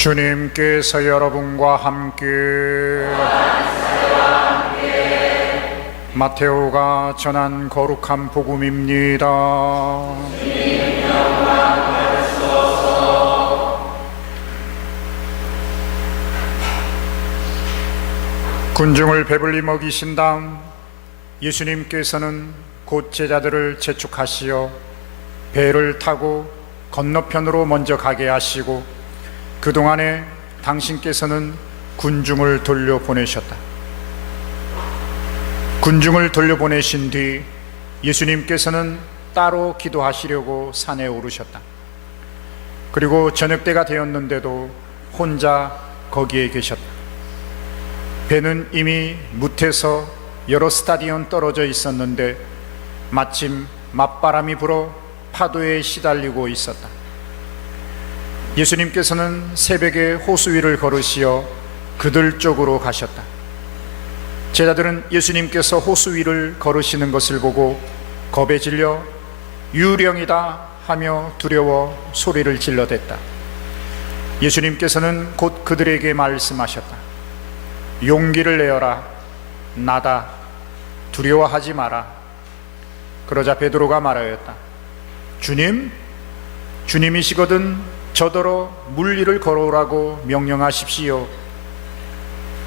주님께서 여러분과 함께 마테오가 전한 거룩한 복음입니다. 군중을 배불리 먹이신 다음 예수님께서는 곧 제자들을 재촉하시어 배를 타고 건너편으로 먼저 가게 하시고 그동안에 당신께서는 군중을 돌려보내셨다. 군중을 돌려보내신 뒤 예수님께서는 따로 기도하시려고 산에 오르셨다. 그리고 저녁때가 되었는데도 혼자 거기에 계셨다. 배는 이미 무태서 여러 스타디온 떨어져 있었는데 마침 맞바람이 불어 파도에 시달리고 있었다. 예수님께서는 새벽에 호수 위를 걸으시어 그들 쪽으로 가셨다. 제자들은 예수님께서 호수 위를 걸으시는 것을 보고 겁에 질려 유령이다 하며 두려워 소리를 질러댔다. 예수님께서는 곧 그들에게 말씀하셨다. 용기를 내어라. 나다. 두려워하지 마라. 그러자 베드로가 말하였다. 주님, 주님이시거든 저더러 물 위를 걸어오라고 명령하십시오.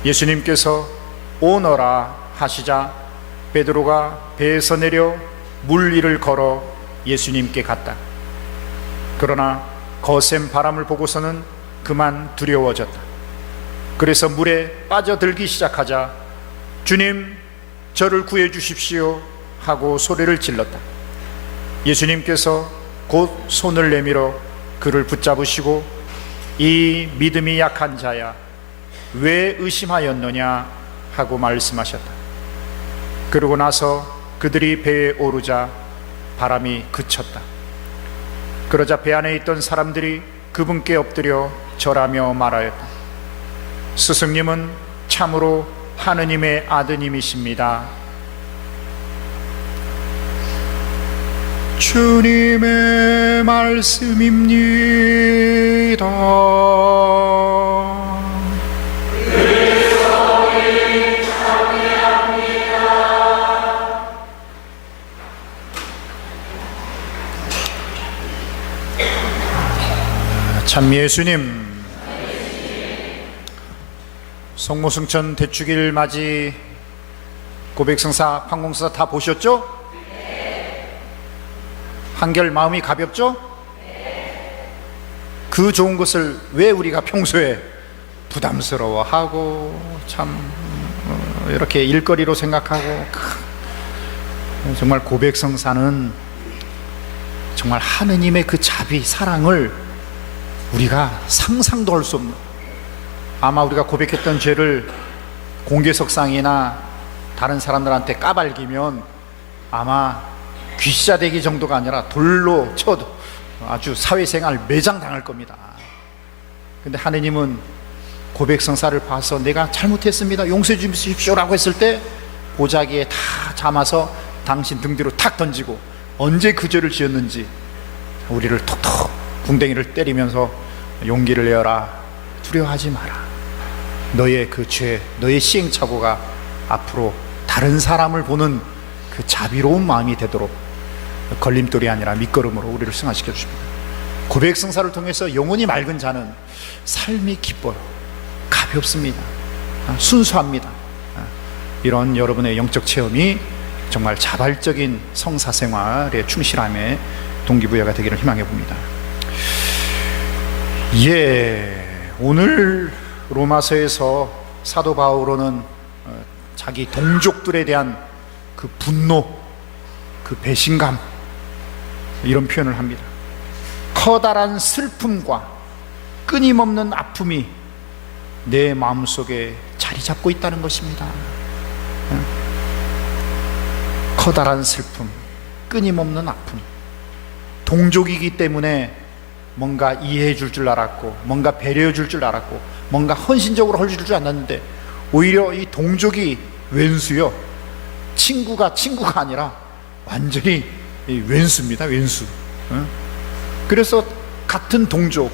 예수님께서 오너라 하시자 베드로가 배에서 내려 물 위를 걸어 예수님께 갔다. 그러나 거센 바람을 보고서는 그만 두려워졌다. 그래서 물에 빠져들기 시작하자 주님, 저를 구해 주십시오 하고 소리를 질렀다. 예수님께서 곧 손을 내밀어 그를 붙잡으시고 이 믿음이 약한 자야 왜 의심하였느냐 하고 말씀하셨다. 그러고 나서 그들이 배에 오르자 바람이 그쳤다. 그러자 배 안에 있던 사람들이 그분께 엎드려 절하며 말하였다. 스승님은 참으로 하느님의 아드님이십니다. 주님의 말씀입니다. 그리스도를 찬미합니다. 참 예수님, 성모승천 대축일 맞이 고백성사, 판공사 다 보셨죠? 한결 마음이 가볍죠? 그 좋은 것을 왜 우리가 평소에 부담스러워하고 참 이렇게 일거리로 생각하고, 정말 고백성사는 정말 하느님의 그 자비, 사랑을 우리가 상상도 할 수 없는, 아마 우리가 고백했던 죄를 공개석상이나 다른 사람들한테 까발기면 아마 귀시자되기 정도가 아니라 돌로 쳐도 아주 사회생활 매장당할 겁니다. 근데 하느님은 고백성사를 봐서 내가 잘못했습니다, 용서해 주십시오라고 했을 때 보자기에 다 잠아서 당신 등 뒤로 탁 던지고 언제 그 죄를 지었는지 우리를 톡톡 궁뎅이를 때리면서 용기를 내어라. 두려워하지 마라. 너의 그 죄, 너의 시행착오가 앞으로 다른 사람을 보는 그 자비로운 마음이 되도록 걸림돌이 아니라 밑거름으로 우리를 승화시켜 주십니다. 고백성사를 통해서 영혼이 맑은 자는 삶이 기뻐요. 가볍습니다. 순수합니다. 이런 여러분의 영적 체험이 정말 자발적인 성사생활에 충실함에 동기부여가 되기를 희망해 봅니다. 오늘 로마서에서 사도 바울은 자기 동족들에 대한 그 분노, 그 배신감, 이런 표현을 합니다. 커다란 슬픔과 끊임없는 아픔이 내 마음속에 자리 잡고 있다는 것입니다. 커다란 슬픔, 끊임없는 아픔. 동족이기 때문에 뭔가 이해해 줄 알았고, 뭔가 배려해 줄 알았고, 뭔가 헌신적으로 해줄 줄 알았는데 오히려 이 동족이 왼수요, 친구가 아니라 완전히 왼수입니다. 왼수. 그래서 같은 동족,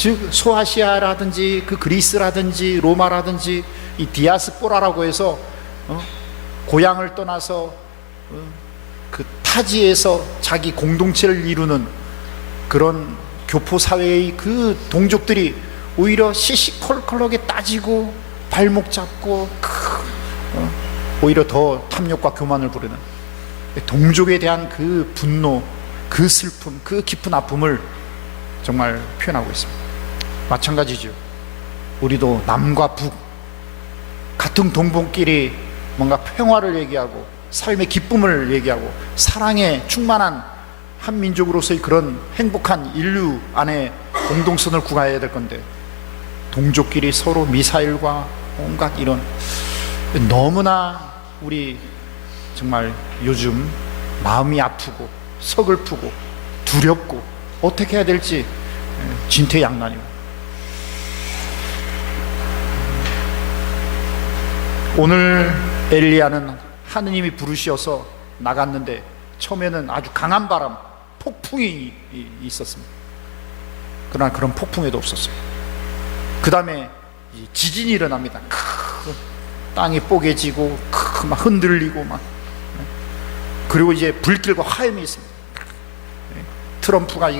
즉 소아시아라든지 그 그리스라든지 로마라든지 이 디아스포라라고 해서 고향을 떠나서 그 타지에서 자기 공동체를 이루는 그런 교포 사회의 그 동족들이 오히려 시시콜콜하게 따지고 발목 잡고 오히려 더 탐욕과 교만을 부르는 동족에 대한 그 분노, 그 슬픔, 그 깊은 아픔을 정말 표현하고 있습니다. 마찬가지죠. 우리도 남과 북 같은 동북끼리 뭔가 평화를 얘기하고 삶의 기쁨을 얘기하고 사랑에 충만한 한 민족으로서의 그런 행복한 인류 안에 공동선을 구가해야 될 건데, 동족끼리 서로 미사일과 온갖 이런, 너무나 우리 정말 요즘 마음이 아프고 서글프고 두렵고 어떻게 해야 될지 진퇴양난이고, 오늘 엘리야는 하느님이 부르셔서 나갔는데 처음에는 아주 강한 바람, 폭풍이 있었습니다. 그러나 그런 폭풍에도 없었어요. 그 다음에 지진이 일어납니다. 땅이 뽀개지고 막 흔들리고 막, 그리고 이제 불길과 화염이 있습니다. 트럼프가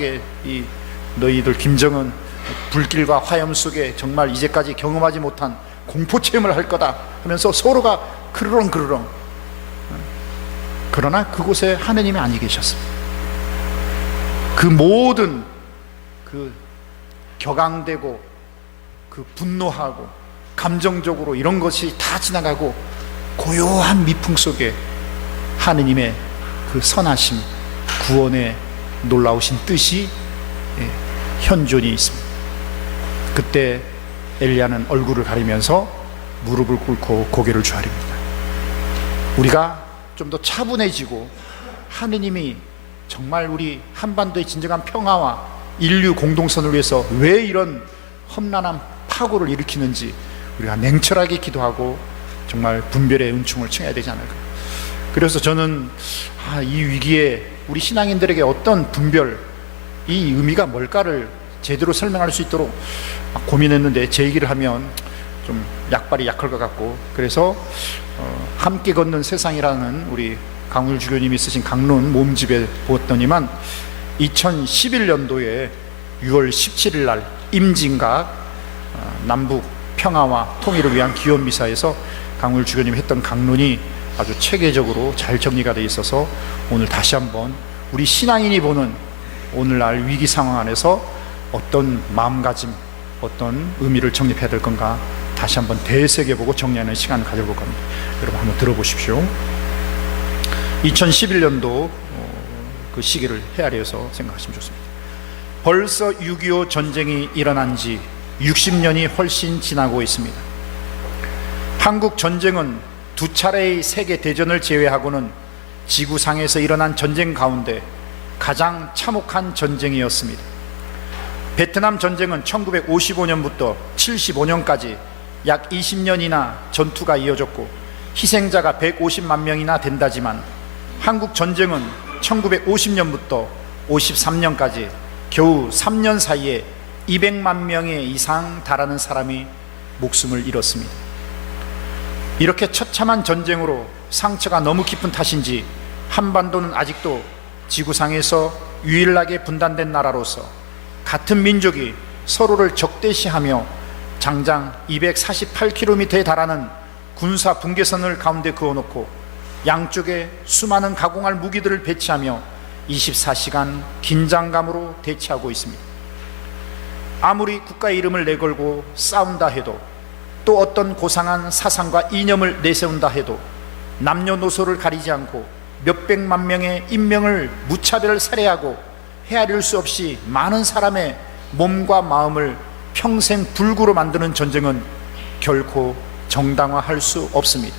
너희들 김정은 불길과 화염 속에 정말 이제까지 경험하지 못한 공포 체험을 할 거다 하면서 서로가 그르렁. 그러나 그곳에 하느님이 아니 계셨습니다. 그 모든 그 격앙되고 그 분노하고 감정적으로 이런 것이 다 지나가고 고요한 미풍 속에 하느님의 그 선하심, 구원의 놀라우신 뜻이 현존이 있습니다. 그때 엘리야는 얼굴을 가리면서 무릎을 꿇고 고개를 조아립니다. 우리가 좀 더 차분해지고 하느님이 정말 우리 한반도의 진정한 평화와 인류 공동선을 위해서 왜 이런 험난한 파고를 일으키는지 우리가 냉철하게 기도하고 정말 분별의 은총을 청해야 되지 않을까. 그래서 저는 이 위기에 우리 신앙인들에게 어떤 분별, 이 의미가 뭘까를 제대로 설명할 수 있도록 고민했는데, 제 얘기를 하면 좀 약발이 약할 것 같고, 그래서 함께 걷는 세상이라는 우리 강울 주교님이 쓰신 강론 모음집에 보았더니만 2011년도에 6월 17일 날 임진각 남북 평화와 통일을 위한 기원 미사에서 강울 주교님이 했던 강론이 아주 체계적으로 잘 정리가 되어 있어서 오늘 다시 한번 우리 신앙인이 보는 오늘날 위기 상황 안에서 어떤 마음가짐, 어떤 의미를 정립해야 될 건가 다시 한번 되새겨보고 정리하는 시간을 가져볼 겁니다. 여러분 한번 들어보십시오. 2011년도 그 시기를 헤아려서 생각하시면 좋습니다. 벌써 6.25 전쟁이 일어난 지 60년이 훨씬 지나고 있습니다. 한국 전쟁은 두 차례의 세계 대전을 제외하고는 지구상에서 일어난 전쟁 가운데 가장 참혹한 전쟁이었습니다. 베트남 전쟁은 1955년부터 75년까지 약 20년이나 전투가 이어졌고 희생자가 150만 명이나 된다지만, 한국 전쟁은 1950년부터 53년까지 겨우 3년 사이에 200만 명에 이상 달하는 사람이 목숨을 잃었습니다. 이렇게 처참한 전쟁으로 상처가 너무 깊은 탓인지 한반도는 아직도 지구상에서 유일하게 분단된 나라로서 같은 민족이 서로를 적대시하며 장장 248km에 달하는 군사 분계선을 가운데 그어놓고 양쪽에 수많은 가공할 무기들을 배치하며 24시간 긴장감으로 대치하고 있습니다. 아무리 국가의 이름을 내걸고 싸운다 해도, 또 어떤 고상한 사상과 이념을 내세운다 해도 남녀노소를 가리지 않고 몇백만 명의 인명을 무차별 살해하고 헤아릴 수 없이 많은 사람의 몸과 마음을 평생 불구로 만드는 전쟁은 결코 정당화할 수 없습니다.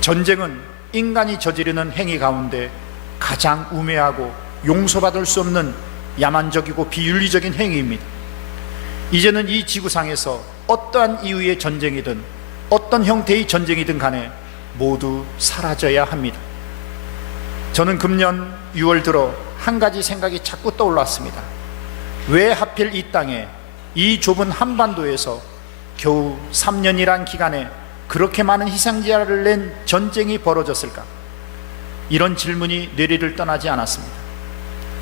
전쟁은 인간이 저지르는 행위 가운데 가장 우매하고 용서받을 수 없는 야만적이고 비윤리적인 행위입니다. 이제는 이 지구상에서 어떠한 이유의 전쟁이든 어떤 형태의 전쟁이든 간에 모두 사라져야 합니다. 저는 금년 6월 들어 한 가지 생각이 자꾸 떠올랐습니다. 왜 하필 이 땅에, 이 좁은 한반도에서 겨우 3년이란 기간에 그렇게 많은 희생자를 낸 전쟁이 벌어졌을까? 이런 질문이 뇌리를 떠나지 않았습니다.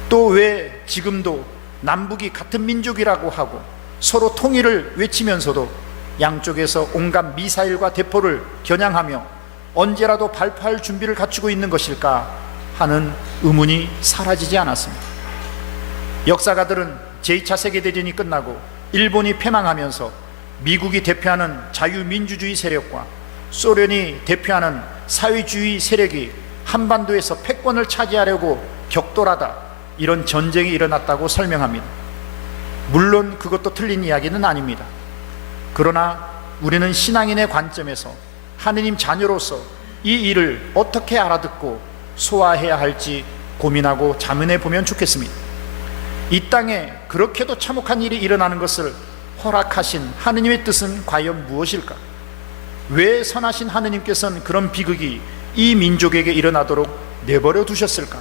또 왜 지금도 남북이 같은 민족이라고 하고 서로 통일을 외치면서도 양쪽에서 온갖 미사일과 대포를 겨냥하며 언제라도 발포할 준비를 갖추고 있는 것일까 하는 의문이 사라지지 않았습니다. 역사가들은 제2차 세계대전이 끝나고 일본이 패망하면서 미국이 대표하는 자유민주주의 세력과 소련이 대표하는 사회주의 세력이 한반도에서 패권을 차지하려고 격돌하다, 이런 전쟁이 일어났다고 설명합니다. 물론 그것도 틀린 이야기는 아닙니다. 그러나 우리는 신앙인의 관점에서 하느님 자녀로서 이 일을 어떻게 알아듣고 소화해야 할지 고민하고 자문해 보면 좋겠습니다. 이 땅에 그렇게도 참혹한 일이 일어나는 것을 허락하신 하느님의 뜻은 과연 무엇일까? 왜 선하신 하느님께서는 그런 비극이 이 민족에게 일어나도록 내버려 두셨을까?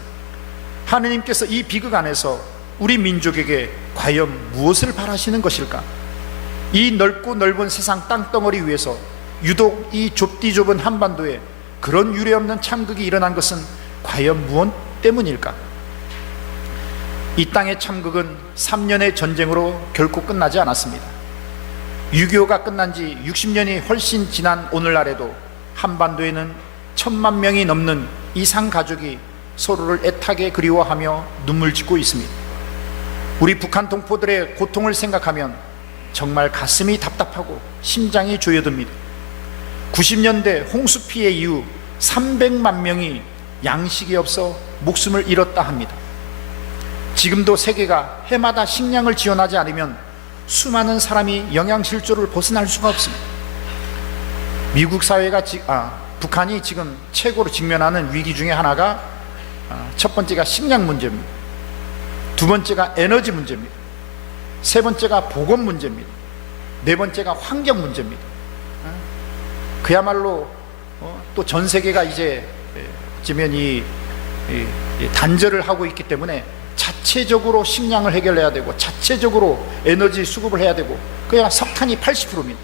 하느님께서 이 비극 안에서 우리 민족에게 과연 무엇을 바라시는 것일까? 이 넓고 넓은 세상 땅덩어리 위에서 유독 이 좁디 좁은 한반도에 그런 유례없는 참극이 일어난 것은 과연 무엇 때문일까? 이 땅의 참극은 3년의 전쟁으로 결코 끝나지 않았습니다. 6.25가 끝난 지 60년이 훨씬 지난 오늘날에도 한반도에는 1,000만 명이 넘는 이상 가족이 서로를 애타게 그리워하며 눈물 짓고 있습니다. 우리 북한 동포들의 고통을 생각하면 정말 가슴이 답답하고 심장이 조여듭니다. 90년대 홍수 피해 이후 300만 명이 양식이 없어 목숨을 잃었다 합니다. 지금도 세계가 해마다 식량을 지원하지 않으면 수많은 사람이 영양실조를 벗어날 수가 없습니다. 미국 사회가 북한이 지금 최고로 직면하는 위기 중에 하나가 첫 번째가 식량 문제입니다. 두 번째가 에너지 문제입니다. 세 번째가 보건 문제입니다. 네 번째가 환경 문제입니다. 그야말로 또 전 세계가 이제 어쩌면 이 단절을 하고 있기 때문에 자체적으로 식량을 해결해야 되고 자체적으로 에너지 수급을 해야 되고, 그야 석탄이 80%입니다.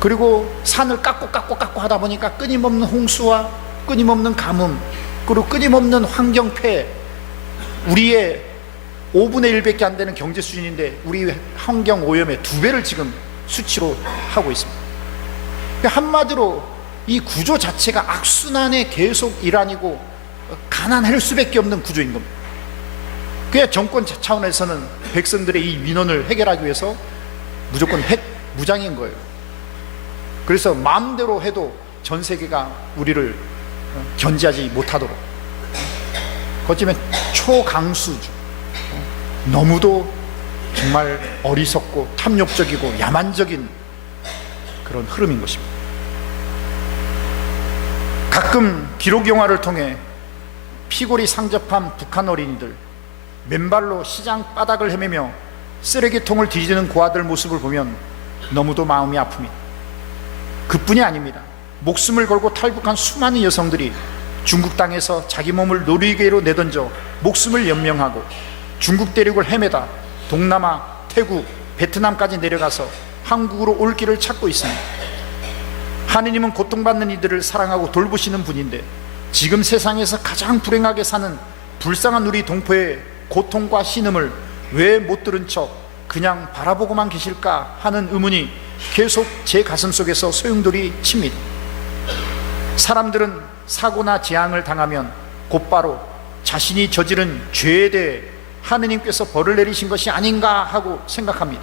그리고 산을 깎고 하다 보니까 끊임없는 홍수와 끊임없는 가뭄, 그리고 끊임없는 환경폐해, 우리의 5분의 1밖에 안 되는 경제 수준인데 우리 환경 오염의 2배를 지금 수치로 하고 있습니다. 한마디로 이 구조 자체가 악순환의 계속 일환이고 가난할 수밖에 없는 구조인 겁니다. 그래야 정권 차원에서는 백성들의 이 민원을 해결하기 위해서 무조건 핵 무장인 거예요. 그래서 마음대로 해도 전 세계가 우리를 견제하지 못하도록, 어쩌면 초강수주, 너무도 정말 어리석고 탐욕적이고 야만적인 그런 흐름인 것입니다. 가끔 기록 영화를 통해 피골이 상접한 북한 어린이들, 맨발로 시장 바닥을 헤매며 쓰레기통을 뒤지는 고아들 모습을 보면 너무도 마음이 아픕니다. 그뿐이 아닙니다. 목숨을 걸고 탈북한 수많은 여성들이 중국 땅에서 자기 몸을 놀이개로 내던져 목숨을 연명하고 중국 대륙을 헤매다 동남아, 태국, 베트남까지 내려가서 한국으로 올 길을 찾고 있습니다. 하느님은 고통받는 이들을 사랑하고 돌보시는 분인데 지금 세상에서 가장 불행하게 사는 불쌍한 우리 동포의 고통과 신음을 왜 못 들은 척 그냥 바라보고만 계실까 하는 의문이 계속 제 가슴 속에서 소용돌이 칩니다. 사람들은 사고나 재앙을 당하면 곧바로 자신이 저지른 죄에 대해 하느님께서 벌을 내리신 것이 아닌가 하고 생각합니다.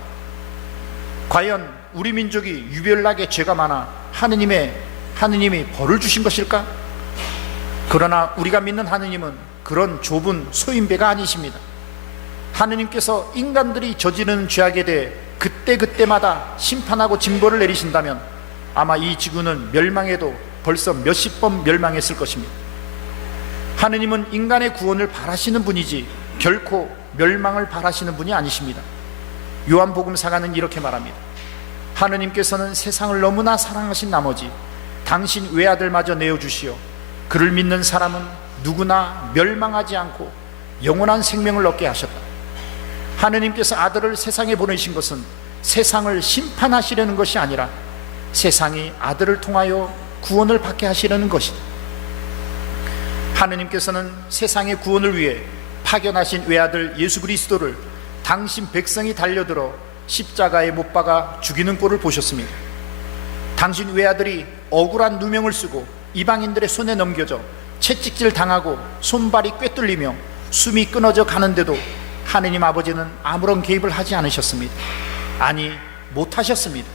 과연 우리 민족이 유별나게 죄가 많아 하느님이 벌을 주신 것일까? 그러나 우리가 믿는 하느님은 그런 좁은 소인배가 아니십니다. 하느님께서 인간들이 저지르는 죄악에 대해 그때그때마다 심판하고 징벌을 내리신다면 아마 이 지구는 멸망해도 벌써 몇십 번 멸망했을 것입니다. 하느님은 인간의 구원을 바라시는 분이지 결코 멸망을 바라시는 분이 아니십니다. 요한복음사가는 이렇게 말합니다. 하느님께서는 세상을 너무나 사랑하신 나머지 당신 외아들마저 내어주시어 그를 믿는 사람은 누구나 멸망하지 않고 영원한 생명을 얻게 하셨다. 하느님께서 아들을 세상에 보내신 것은 세상을 심판하시려는 것이 아니라 세상이 아들을 통하여 구원을 받게 하시려는 것이다. 하느님께서는 세상의 구원을 위해 파견하신 외아들 예수 그리스도를 당신 백성이 달려들어 십자가에 못 박아 죽이는 꼴을 보셨습니다. 당신 외아들이 억울한 누명을 쓰고 이방인들의 손에 넘겨져 채찍질 당하고 손발이 꿰뚫리며 숨이 끊어져 가는데도 하느님 아버지는 아무런 개입을 하지 않으셨습니다. 아니, 못하셨습니다.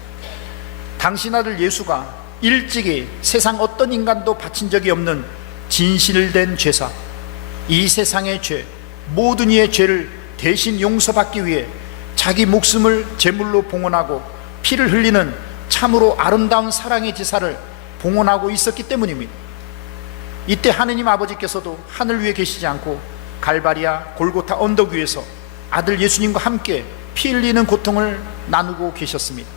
당신 아들 예수가 일찍이 세상 어떤 인간도 바친 적이 없는 진실된 죄사, 이 세상의 죄, 모든 이의 죄를 대신 용서받기 위해 자기 목숨을 제물로 봉헌하고 피를 흘리는 참으로 아름다운 사랑의 제사를 봉헌하고 있었기 때문입니다. 이때 하느님 아버지께서도 하늘 위에 계시지 않고 갈바리아 골고타 언덕 위에서 아들 예수님과 함께 피 흘리는 고통을 나누고 계셨습니다.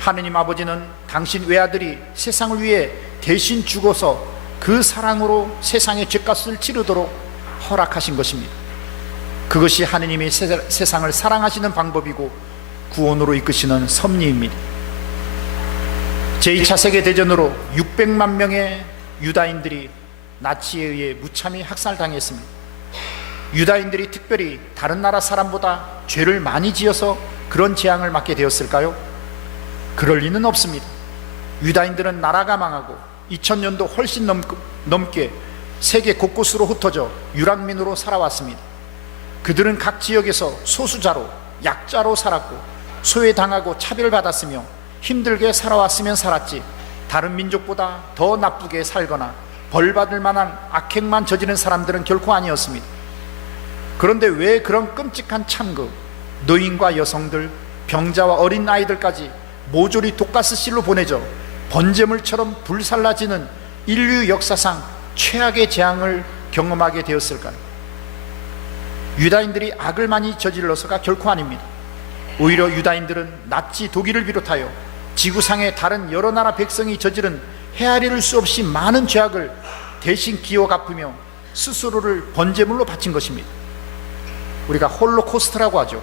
하느님 아버지는 당신 외아들이 세상을 위해 대신 죽어서 그 사랑으로 세상의 죄값을 치르도록 허락하신 것입니다. 그것이 하느님이 세상을 사랑하시는 방법이고 구원으로 이끄시는 섭리입니다. 제2차 세계대전으로 600만 명의 유다인들이 나치에 의해 무참히 학살당했습니다. 유다인들이 특별히 다른 나라 사람보다 죄를 많이 지어서 그런 재앙을 맞게 되었을까요? 그럴 리는 없습니다. 유다인들은 나라가 망하고 2000년도 훨씬 넘게 세계 곳곳으로 흩어져 유랑민으로 살아왔습니다. 그들은 각 지역에서 소수자로, 약자로 살았고 소외당하고 차별받았으며 힘들게 살아왔으면 살았지 다른 민족보다 더 나쁘게 살거나 벌받을 만한 악행만 저지른 사람들은 결코 아니었습니다. 그런데 왜 그런 끔찍한 참극, 노인과 여성들, 병자와 어린 아이들까지 모조리 독가스실로 보내져 번제물처럼 불살라지는 인류 역사상 최악의 재앙을 경험하게 되었을까요? 유다인들이 악을 많이 저질러서가 결코 아닙니다. 오히려 유다인들은 나치 독일을 비롯하여 지구상의 다른 여러 나라 백성이 저지른 헤아릴 수 없이 많은 죄악을 대신 기어 갚으며 스스로를 번제물로 바친 것입니다. 우리가 홀로코스트라고 하죠.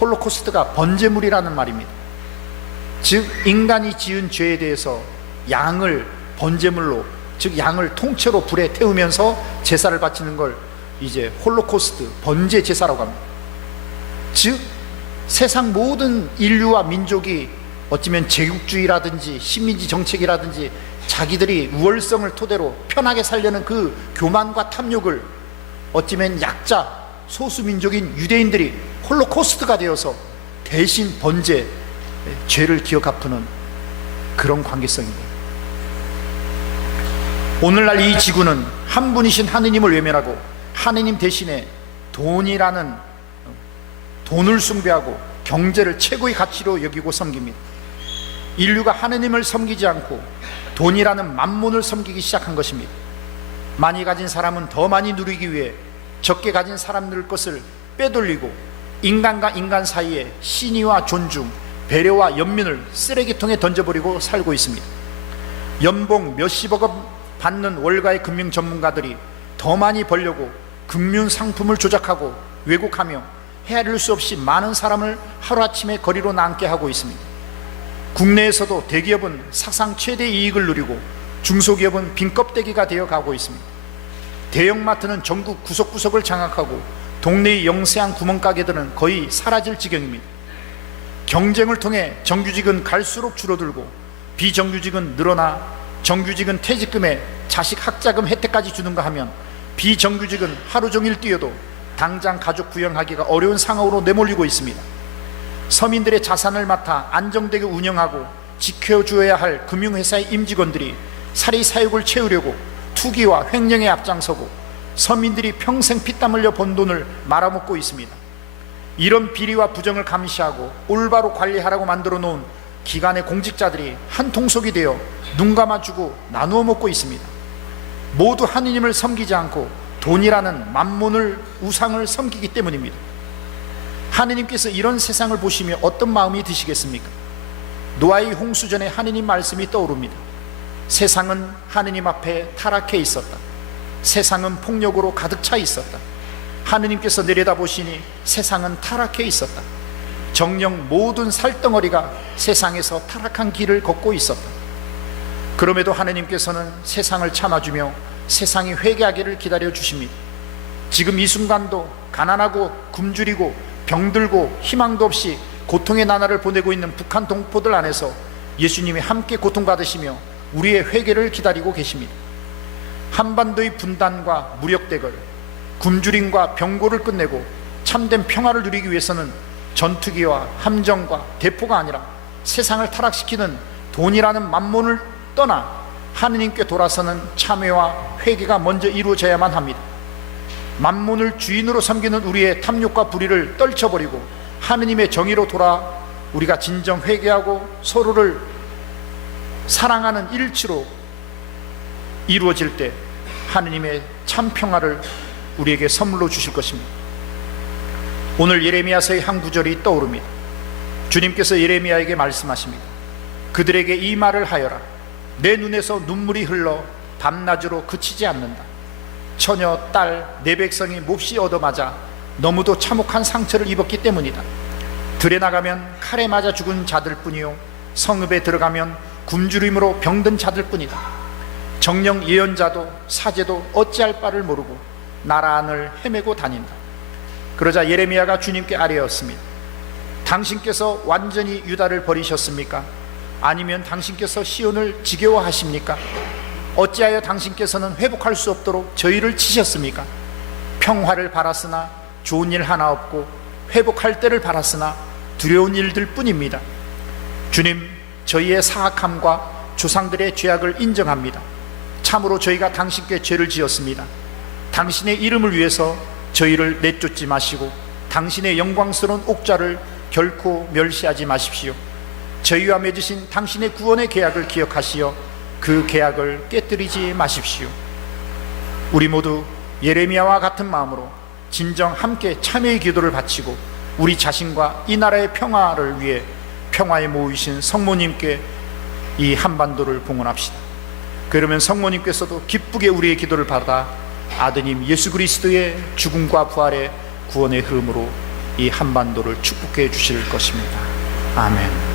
홀로코스트가 번제물이라는 말입니다. 즉 인간이 지은 죄에 대해서 양을 번제물로, 즉 양을 통째로 불에 태우면서 제사를 바치는 걸 이제 홀로코스트, 번제 제사라고 합니다. 즉 세상 모든 인류와 민족이 어쩌면 제국주의라든지 식민지 정책이라든지 자기들이 우월성을 토대로 편하게 살려는 그 교만과 탐욕을 어쩌면 약자 소수민족인 유대인들이 홀로코스트가 되어서 대신 번제, 죄를 기어 갚는 그런 관계성입니다. 오늘날 이 지구는 한 분이신 하느님을 외면하고 하느님 대신에 돈을 숭배하고 경제를 최고의 가치로 여기고 섬깁니다. 인류가 하느님을 섬기지 않고 돈이라는 만몬을 섬기기 시작한 것입니다. 많이 가진 사람은 더 많이 누리기 위해 적게 가진 사람들 것을 빼돌리고 인간과 인간 사이에 신의와 존중, 배려와 연민을 쓰레기통에 던져버리고 살고 있습니다. 연봉 몇십억 원 받는 월가의 금융 전문가들이 더 많이 벌려고 금융 상품을 조작하고 왜곡하며 헤아릴 수 없이 많은 사람을 하루아침에 거리로 나앉게 하고 있습니다. 국내에서도 대기업은 사상 최대 이익을 누리고 중소기업은 빈껍데기가 되어 가고 있습니다. 대형마트는 전국 구석구석을 장악하고 동네의 영세한 구멍가게들은 거의 사라질 지경입니다. 경쟁을 통해 정규직은 갈수록 줄어들고 비정규직은 늘어나 정규직은 퇴직금에 자식 학자금 혜택까지 주는가 하면 비정규직은 하루 종일 뛰어도 당장 가족 부양하기가 어려운 상황으로 내몰리고 있습니다. 서민들의 자산을 맡아 안정되게 운영하고 지켜줘야 할 금융회사의 임직원들이 사리사욕을 채우려고 투기와 횡령에 앞장서고 서민들이 평생 피땀 흘려 번 돈을 말아먹고 있습니다. 이런 비리와 부정을 감시하고 올바로 관리하라고 만들어 놓은 기관의 공직자들이 한 통속이 되어 눈 감아주고 나누어 먹고 있습니다. 모두 하느님을 섬기지 않고 돈이라는 만몬을, 우상을 섬기기 때문입니다. 하느님께서 이런 세상을 보시며 어떤 마음이 드시겠습니까? 노아의 홍수 전에 하느님 말씀이 떠오릅니다. 세상은 하느님 앞에 타락해 있었다. 세상은 폭력으로 가득 차 있었다. 하느님께서 내려다보시니 세상은 타락해 있었다. 정녕 모든 살덩어리가 세상에서 타락한 길을 걷고 있었다. 그럼에도 하느님께서는 세상을 참아주며 세상이 회개하기를 기다려 주십니다. 지금 이 순간도 가난하고 굶주리고 병들고 희망도 없이 고통의 나날을 보내고 있는 북한 동포들 안에서 예수님이 함께 고통받으시며 우리의 회개를 기다리고 계십니다. 한반도의 분단과 무력대결, 굶주림과 병고를 끝내고 참된 평화를 누리기 위해서는 전투기와 함정과 대포가 아니라 세상을 타락시키는 돈이라는 만몬을 떠나 하느님께 돌아서는 참회와 회개가 먼저 이루어져야만 합니다. 만몬을 주인으로 섬기는 우리의 탐욕과 불의를 떨쳐버리고 하느님의 정의로 돌아 우리가 진정 회개하고 서로를 사랑하는 일치로 이루어질 때 하느님의 참 평화를 우리에게 선물로 주실 것입니다. 오늘 예레미야서의 한 구절이 떠오릅니다. 주님께서 예레미야에게 말씀하십니다. 그들에게 이 말을 하여라. 내 눈에서 눈물이 흘러 밤낮으로 그치지 않는다. 처녀, 딸, 내 백성이 몹시 얻어맞아 너무도 참혹한 상처를 입었기 때문이다. 들에 나가면 칼에 맞아 죽은 자들 뿐이요 성읍에 들어가면 굶주림으로 병든 자들 뿐이다. 정령 예언자도 사제도 어찌할 바를 모르고 나라 안을 헤매고 다닌다. 그러자 예레미야가 주님께 아뢰었습니다. 당신께서 완전히 유다를 버리셨습니까? 아니면 당신께서 시온을 지겨워하십니까? 어찌하여 당신께서는 회복할 수 없도록 저희를 치셨습니까? 평화를 바랐으나 좋은 일 하나 없고 회복할 때를 바랐으나 두려운 일들 뿐입니다. 주님, 저희의 사악함과 조상들의 죄악을 인정합니다. 참으로 저희가 당신께 죄를 지었습니다. 당신의 이름을 위해서 저희를 내쫓지 마시고 당신의 영광스러운 옥좌를 결코 멸시하지 마십시오. 저희와 맺으신 당신의 구원의 계약을 기억하시어 그 계약을 깨뜨리지 마십시오. 우리 모두 예레미야와 같은 마음으로 진정 함께 참회의 기도를 바치고 우리 자신과 이 나라의 평화를 위해 평화에 모이신 성모님께 이 한반도를 봉헌합시다. 그러면 성모님께서도 기쁘게 우리의 기도를 받아 아드님 예수 그리스도의 죽음과 부활의 구원의 흐름으로 이 한반도를 축복해 주실 것입니다. 아멘.